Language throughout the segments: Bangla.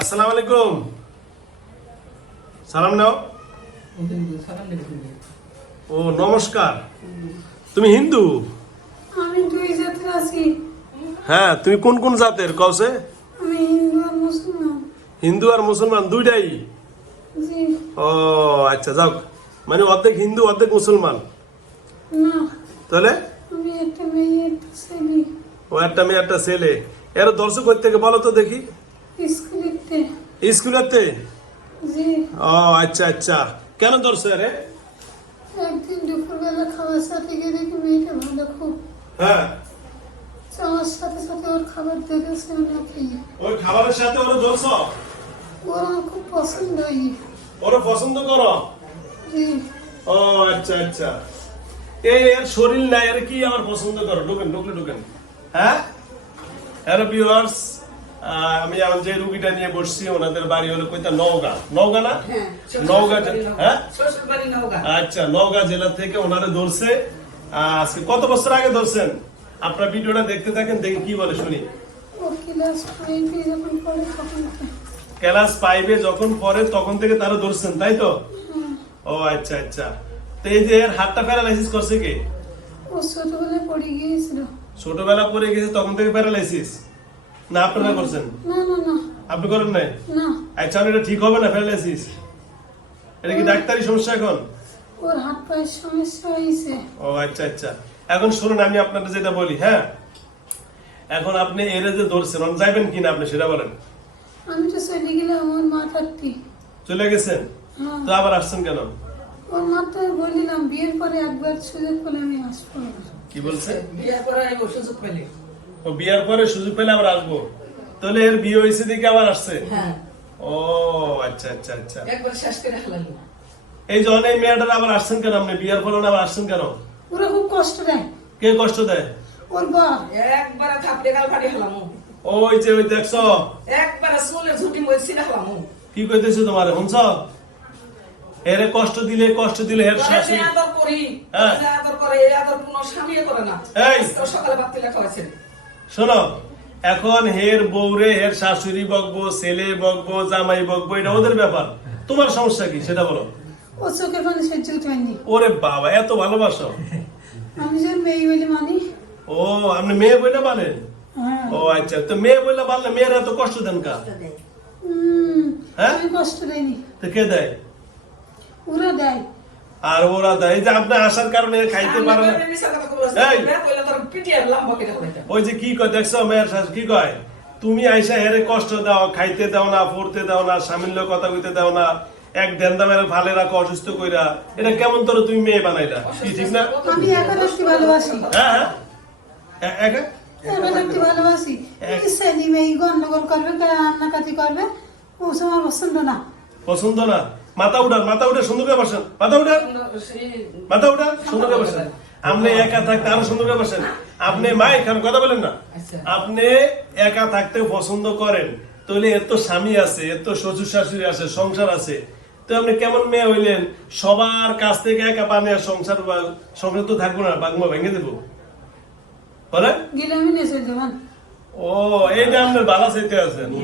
আসসালামু আলাইকুম। সালাম নাও। ও নমস্কার। তুমি হিন্দু? আমি দুই জাতের আছি। হ্যাঁ তুমি কোন কোন জাতের? কওছে আমি হিন্দু আর মুসলমান। হিন্দু আর মুসলমান দুইটাই? জি। ও আচ্ছা যাও। মানে অর্ধেক হিন্দু অর্ধেক মুসলমান। না। তাহলে? আমি একটা মেয়ে একটা ছেলে। ও একটা মেয়ে একটা ছেলে। এর দর্শক থেকে বলো তো দেখি। স্কুলেতে? ও আচ্ছা আচ্ছা। কেন ধরছে রে একদিন দুপুরবেলা খাবার সাথে গিয়ে দেখি মেয়েটা ভালো খুব? হ্যাঁ। আমার সাথে সাথে ওর খাবার দেখেছে না খেয়ে। ওই খাবারের সাথে ওরা ধরছ? ওর আমার খুব পছন্দ হয়। ওরা পছন্দ করো? জি। ও আচ্ছা আচ্ছা। এই এর শরীর নাই এর কি আমার পছন্দ করো? ঢুকেন ঢুকলে ঢুকেন। হ্যাঁ? হ্যালো ভিউয়ার্স আমি আমার যে রুগীটা নিয়ে বসছি ওনাদের বাড়ি হলো কইতা নওগাঁ। নওগাঁ না? নওগাঁ হ্যাঁ? আচ্ছা নওগাঁ জেলা থেকে ওনারা ধরছে। আজকে কত বছর আগে ধরছেন? আপনার ভিডিওটা দেখতে থাকেন দেখি কি বলে শুনি। ক্লাস ফাইভে যখন পড়ে তখন থেকে। পরে তখন থেকে তারা ধরছেন তাই তো? ও আচ্ছা আচ্ছা। তো এই যে এর হাতটা প্যারালাইসিস করছে কি? ও ছোটবেলায় পড়ে গিয়েছিল। ছোটবেলা পরে গেছে তখন থেকে প্যারালাইসিস না আপনারা করছেন? না না না। আপনি করেন নাই? না। আচ্ছা এটা ঠিক হবে না প্যারালাইসিস এটা কি ডাক্তারি সমস্যা এখন? ওর হাত পায়ের সমস্যা হয়েছে। ও আচ্ছা আচ্ছা। এখন শুনুন আমি আপনাকে যেটা বলি হ্যাঁ? এখন আপনি এরে যে ধরছেন অন যাইবেন কিনা আপনি সেটা বলেন। আমি তো চলে গেলাম ওর মাথারটি চলে গেছেন? হ্যাঁ। তো আবার আসছেন কেন? ওর মাথায় বলিলাম বিয়ের পরে একবার সুযোগ পেলে আমি আসব। কি বলছে? বিয়ের করে আইব সুযোগ পেলে। ও বিয়ার পরে সুযোগ পেলে আবার আসব। তাহলে এর বিয়ে হয়েছে দেখে আবার আসছে? হ্যাঁ। ও আচ্ছা আচ্ছা আচ্ছা। একবার শেষ করে ফেলাল। এই যে অনেক মেয়েটার আবার আসছেন কেন আপনি? বিয়ার পরে আবার আসছেন কেন? ওরা খুব কষ্ট দেয়। কে কষ্ট দেয়? ওর বাপ একবার থাপড়ে গাল ফাটি ফেলাম। ওই যে ওই দেখছ? একবার স্কুলে ছুটি মই ছিঁড়ে ফেলাম। কি কইতেছে তোমার শুনছ? এরে কষ্ট দিলে কষ্ট দিলে হের শাশুড়ি আদর করি হ্যাঁ। আদর করে এই আদর কোনো স্বামী করে না। এই। তো সকালে বাতি লেখা হয়েছে শোনো এখন হের বউরে হের শাশুড়ি বকবো ছেলে বকবো জামাই বকবো এটা ওদের ব্যাপার। তোমার সমস্যা কি সেটা বলো। ও চোখের পানি সহ্য করতে পারিনি। ওরে বাবা এত ভালোবাসো। আমি যে মেয়ে বলে মানি? ও আপনি মেয়ে বইটা বলেন? হ্যাঁ। ও আচ্ছা তো মেয়ে বইলে বললে মেয়ের এত কষ্ট দেন কা হ্যাঁ? কষ্ট দেয়নি তো কে দেয়? ওরা দেয়। আর ওরা দেয় এই যে আপনি আসার কারণে খাইতে পারে না। ওই যে কি কয় দেখছ মেয়ের শাশু কি কয়? তুমি আইসা হেরে কষ্ট দাও খাইতে দাও না পড়তে দাও না স্বামীর কথা কইতে দাও না এক দেন্দা মেরে ভালে রাখো অসুস্থ কইরা। এটা কেমন তোর তুমি মেয়ে বানাইলা? কি ঠিক না? আমি একা ভালোবাসি। হ্যাঁ হ্যাঁ। একা? একা রাখতে ভালোবাসি। এই ছেলে মেয়ে গন্ডগোল করবে কান্নাকাটি করবে ও আমার পছন্দ না। পছন্দ না? মাথা উঠান মাথা উঠে সুন্দর করে বসেন। মাথা উঠান মাথা উঠান সুন্দর করে বসেন। আপনি একা থাকতে আরও সুন্দর করে বসেন। আপনি মা এখানে কথা বলেন না? আচ্ছা। আপনি একা থাকতে পছন্দ করেন। তাহলে এত স্বামী আছে এত শ্বশুর শাশুড়ি আছে সংসার আছে। তো আপনি কেমন মেয়ে হইলেন? সবার কাছ থেকে একা বানিয়ে সংসার বা- সংসার তো থাকব না বাংলা ভেঙে দেবো। বলেন? ও এইটা আপনার বালা চাইতে আছেন।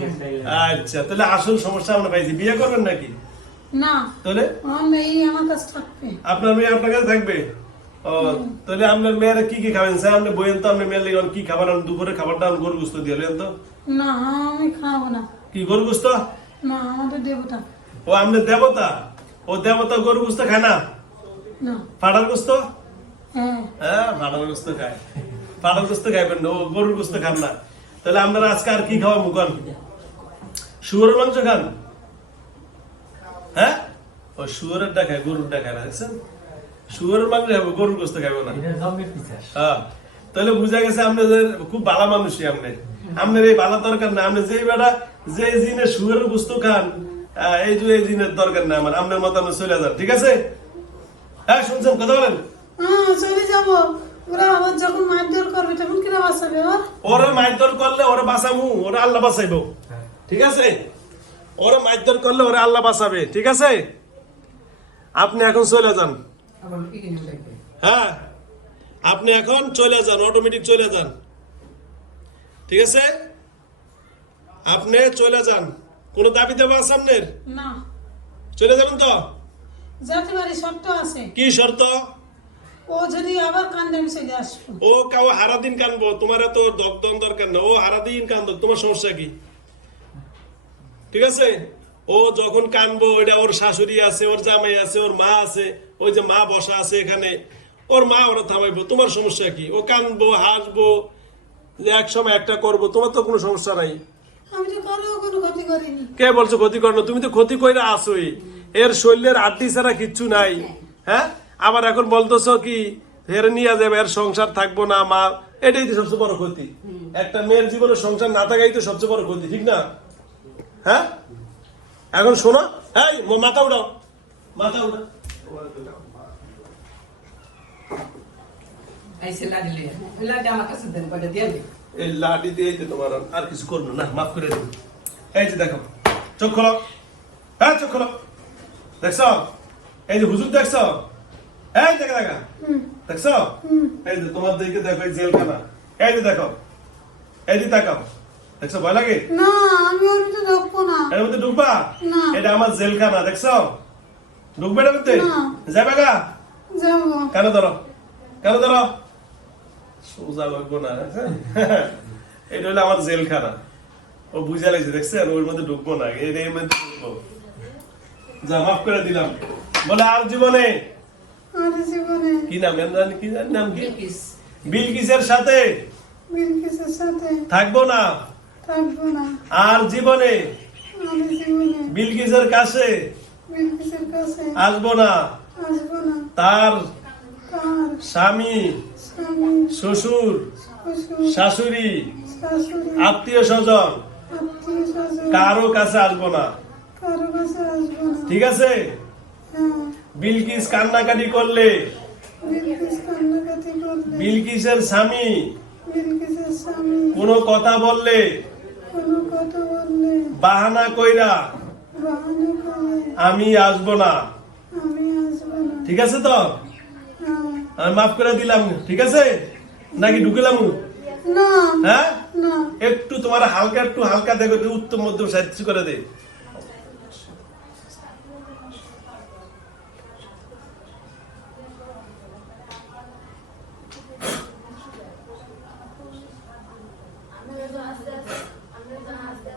আচ্ছা তাহলে আসল সমস্যা আমরা পাইছি। বিয়ে করবেন নাকি? না। তাহলে? আমার মেয়ে আমার কাছে থাকবে। আপনার মেয়ে আপনার কাছে থাকবে? ও তাহলে আপনার মেয়েরা কি কি খাবেন? স্যার আপনি বইয়েন তো আপনার মেয়ের লেগে কি খাবার আন দুপুরে খাবারটা আন গরু গুস্ত দিয়ে লেন তো। না আমি খাব না। কি গরু গুস্ত? না আমাদের দেবতা। ও আপনার দেবতা? ও দেবতা গরু গুস্ত খায় না? না। ফাটার গুস্ত? হ্যাঁ। হ্যাঁ ফাটার গুস্ত খায়। ফাটার গুস্ত খাইবেন ও গরুর গুস্ত খান না। তাহলে আপনারা আজকে আর কি খাওয়া মুখান শুয়োরের মাংস খান? হ্যাঁ? ও শুয়োরেরটা খায় গরুরটা খায় না দেখছেন? শুয়োরের মাংস খাব গরুর গোস্ত খাব না। হ্যাঁ। তাহলে বুঝা গেছে আপনাদের খুব ভালো মানুষই আপনি আপনার এই ভালো দরকার না আপনি যেই বেড়া যে জিনে শুয়ের গোস্ত খান এই যে এই জিনের দরকার না আমার আপনার মতো আপনি চলে যান ঠিক আছে? হ্যাঁ শুনছেন কথা বলেন? হ্যাঁ চলে যাব। ওরা আবার যখন মারধর করবে তখন কিনা বাঁচাবে ওরা মাইদর করলে ওরা বাঁচামু ওরা আল্লাহ বাঁচাইব। ঠিক আছে? ওরা মাইদর করলে ওরা আল্লাহ বাঁচাবে ঠিক আছে? আপনি এখন চলে যান। হ্যাঁ আপনি এখন চলে যান অটোমেটিক চলে যান। ঠিক আছে? আপনি চলে যান। কোনো দাবি দেওয়া আছে আপনার? না। চলে যাবেন তো? যেতে পারি শর্ত আছে। কি শর্ত? ও যদি আবার কান্দে আমি চলে আসব। ও কাউ হারা দিন কানবো তোমার তো দগদম দরকার না। ও হারা দিন কান্দো তোমার সমস্যা কি? ঠিক আছে? ও যখন কানবো এটা ওর শাশুড়ি আছে ওর জামাই আছে ওর মা আছে ওই যে মা বসা আছে এখানে ওর মা ওরা থামাইবো। তোমার সমস্যা কি? ও কানবো হাসবো যে এক সময় একটা করব তোমার তো কোনো সমস্যা নাই। কে বলছো ক্ষতি করো তুমি তো ক্ষতি কইরা আসোই। এর শরীরের আড্ডি ছাড়া কিচ্ছু নাই। হ্যাঁ? আবার এখন বলতেছো কি হেরে নিয়ে যাবে এর সংসার থাকব না মা। এটাই তো সবচেয়ে বড় ক্ষতি। একটা মেয়ের জীবনে সংসার না থাকাই তো সবচেয়ে বড় ক্ষতি ঠিক না? হ্যাঁ? এখন শোনো। এই মাথা উঠাও। মাথা উঠাও এই দিয়ে লাঠি দিয়ে তোমার আর- আর কিছু করব না। মাফ করে দেবো এই যে দেখো চোখ খোলো। হ্যাঁ চোখ খোলো। দেখছ? এই যে হুজুর দেখছ? এই দেখা দেখা। দেখছ? এই যে তোমার দিকে দেখো এই জেলখানা। এই যে দেখো। এই যে দেখাও। দেখছ ভয় লাগে? না আমি ওর ভিতরে ঢুকবো না। এর মধ্যে ঢুকবা? না। এটা আমার জেলখানা দেখছ? ঢুকবে মধ্যে? যাবে গা যাব। কেন ধরো? কেন ধরো? সোজা লাগবো না? এটা হলো আমার জেলখানা। ও বুঝা লাগছে দেখছেন ওর মধ্যে ঢুকবো না এর মধ্যে ঢুকবো। যা মাফ করে দিলাম। বলে আর জীবনে? আর জীবনে? কি নাম? নাম কি? জানি নাম কি? বিলকিস। বিলকিসের সাথে? বিলকিসের সাথে। থাকব না? আর জীবনে? বিলকিসের কাছে? আসব না। তার স্বামী শ্বশুর শাশুড়ি আত্মীয় স্বজন? কারও কাছে আসব না। ঠিক আছে? হ্যাঁ। বিলকিস কান্নাকাটি করলে? বিলকিসের স্বামী। কোনো কথা বললে? বাহানা কইরা আমি আসব না। ঠিক আছে তো। আমি মাফ করে দিলাম ঠিক আছে? নাকি ঢুকিলাম? হ্যাঁ? একটু তোমার হালকা একটু হালকা দেখো একটু উত্তম মধ্যম সাহায্য করে দে।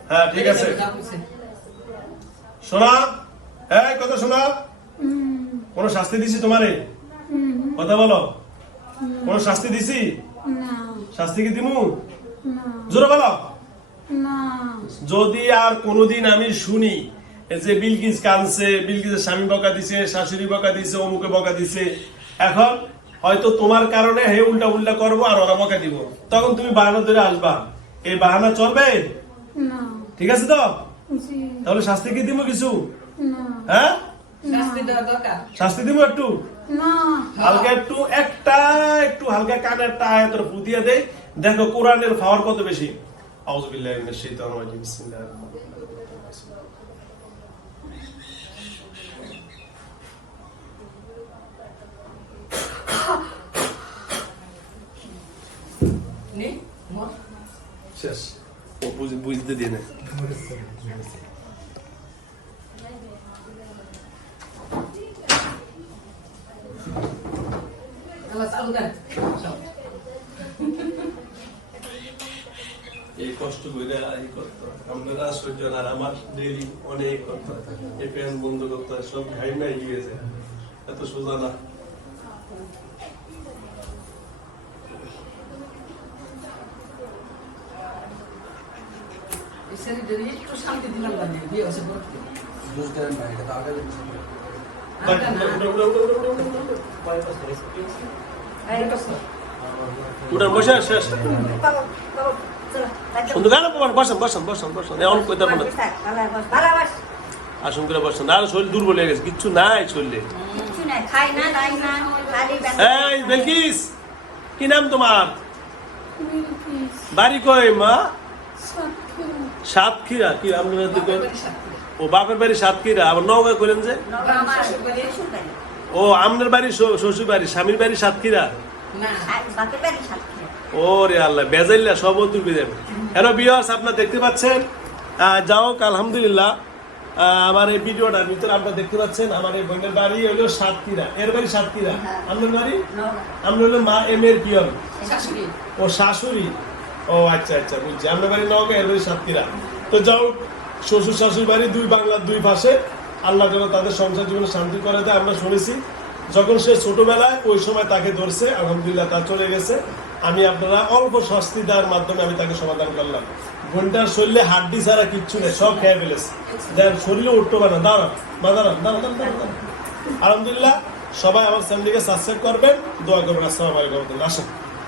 হ্যাঁ ঠিক আছে। শোনা এই, কথা শোনা। কোন শাস্তি দিছি তোমারে? কথা বলো। কোন শাস্তি দিছি? শাস্তি কি দিমু? জোরে বলো। যদি আর কোনোদিন আমি শুনি যে বিলকিস কানছে বিলকিসের স্বামী বকা দিছে, শাশুড়ি বকা দিছে, অমুকে বকা দিছে, এখন হয়তো তোমার কারণে হে উল্টা উল্টা করব আর ওরা বকা দিব। তখন তুমি বাহানা ধরে আসবা। এই বাহানা চলবে? না ঠিক আছে তো? তাহলে শাস্তি কি দিব কিছু? হ্যাঁ? শাস্তি দিব একটু? হালকা একটু একটা একটু হালকা কানের একটা আয়াতের ফু দিয়ে দেয় দেখো কোরআনের পাওয়ার কত বেশি? আউযুবিল্লাহি মিনাশ শাইতানির রাজিম বিসমিল্লাহির রহমানির রহিম। শেষ। ও বুঝ- বুঝতে দিয়ে নেয় আল্লাহ চালু দেন সব। এই কষ্ট করে এই করতে হয়। আপনারা সহ্য না, আর আমার ডেলি অনেক করতে হয়। এই ফ্যান বন্ধ করতে হয়, সব ঘাই নাই গিয়েছে এত সোজা না ছেলেদের একটু শান্তি দিলাম না বিয়ে হয়েছে বড় থেকে। আর না, না। এই কষ্ট। উঠান বসে শেষ সুন্দর গান বসেন বসেন বসেন বসেন এমন কইতে পারব না। আসুন করে বসেন আর শরীর দুর্বল হয়ে গেছে। কিচ্ছু নাই শরীরে। এই বেলকিস! কি নাম তোমার? বাড়ি কই মা? সাতক্ষীরা। কি শান্তি। ও বাপের বাড়ি সাতক্ষীরা? আবার নওগাঁ কইলেন যে। ও আমনের বাড়ি শ্বশুর বাড়ি স্বামীর বাড়ি সাতক্ষীরা? ও রে আল্লাহ বেজাইল্লা সব তুলবে যাবে হ্যালো বিয়ার্স আপনারা দেখতে পাচ্ছেন? আহ, হোক আলহামদুলিল্লাহ। আমার এই ভিডিওটার ভিতরে আপনারা দেখতে পাচ্ছেন আমার এই বোনের বাড়ি হলো সাতক্ষীরা। এর বাড়ি সাতক্ষীরা? আপনার বাড়ি? আমরা হলো মা এম এর পিয়ন। ও শাশুড়ি। ও আচ্ছা আচ্ছা বুঝছি। আপনার বাড়ি নওগাঁ, এর বাড়ি সাতক্ষীরা। তো যাও শ্বশুর শাশুড়ি বাড়ি, দুই বাংলার দুই পাশে। আল্লাহ যেন তাদের সংসার জীবনে শান্তি করে দেয়, আমরা শুনেছি। যখন সে ছোটবেলায়, ওই সময় তাকে ধরছে, আলহামদুলিল্লাহ তা চলে গেছে। আমি আপনারা অল্প শাস্তি দেওয়ার মাধ্যমে আমি তাকে সমাধান করলাম। বোনটার শরীরে হাড্ডি ছাড়া কিচ্ছু নেই, সব খেয়ে ফেলেছে। দেখ শরীরে উঠতে পারে না দাঁড়ান দাঁড়ান দাঁড়ান। আলহামদুলিল্লাহ, সবাই আমার ফ্যামিলিকে সাবস্ক্রাইব করবেন। দোয়া করবেন, আসসালামু আসেন।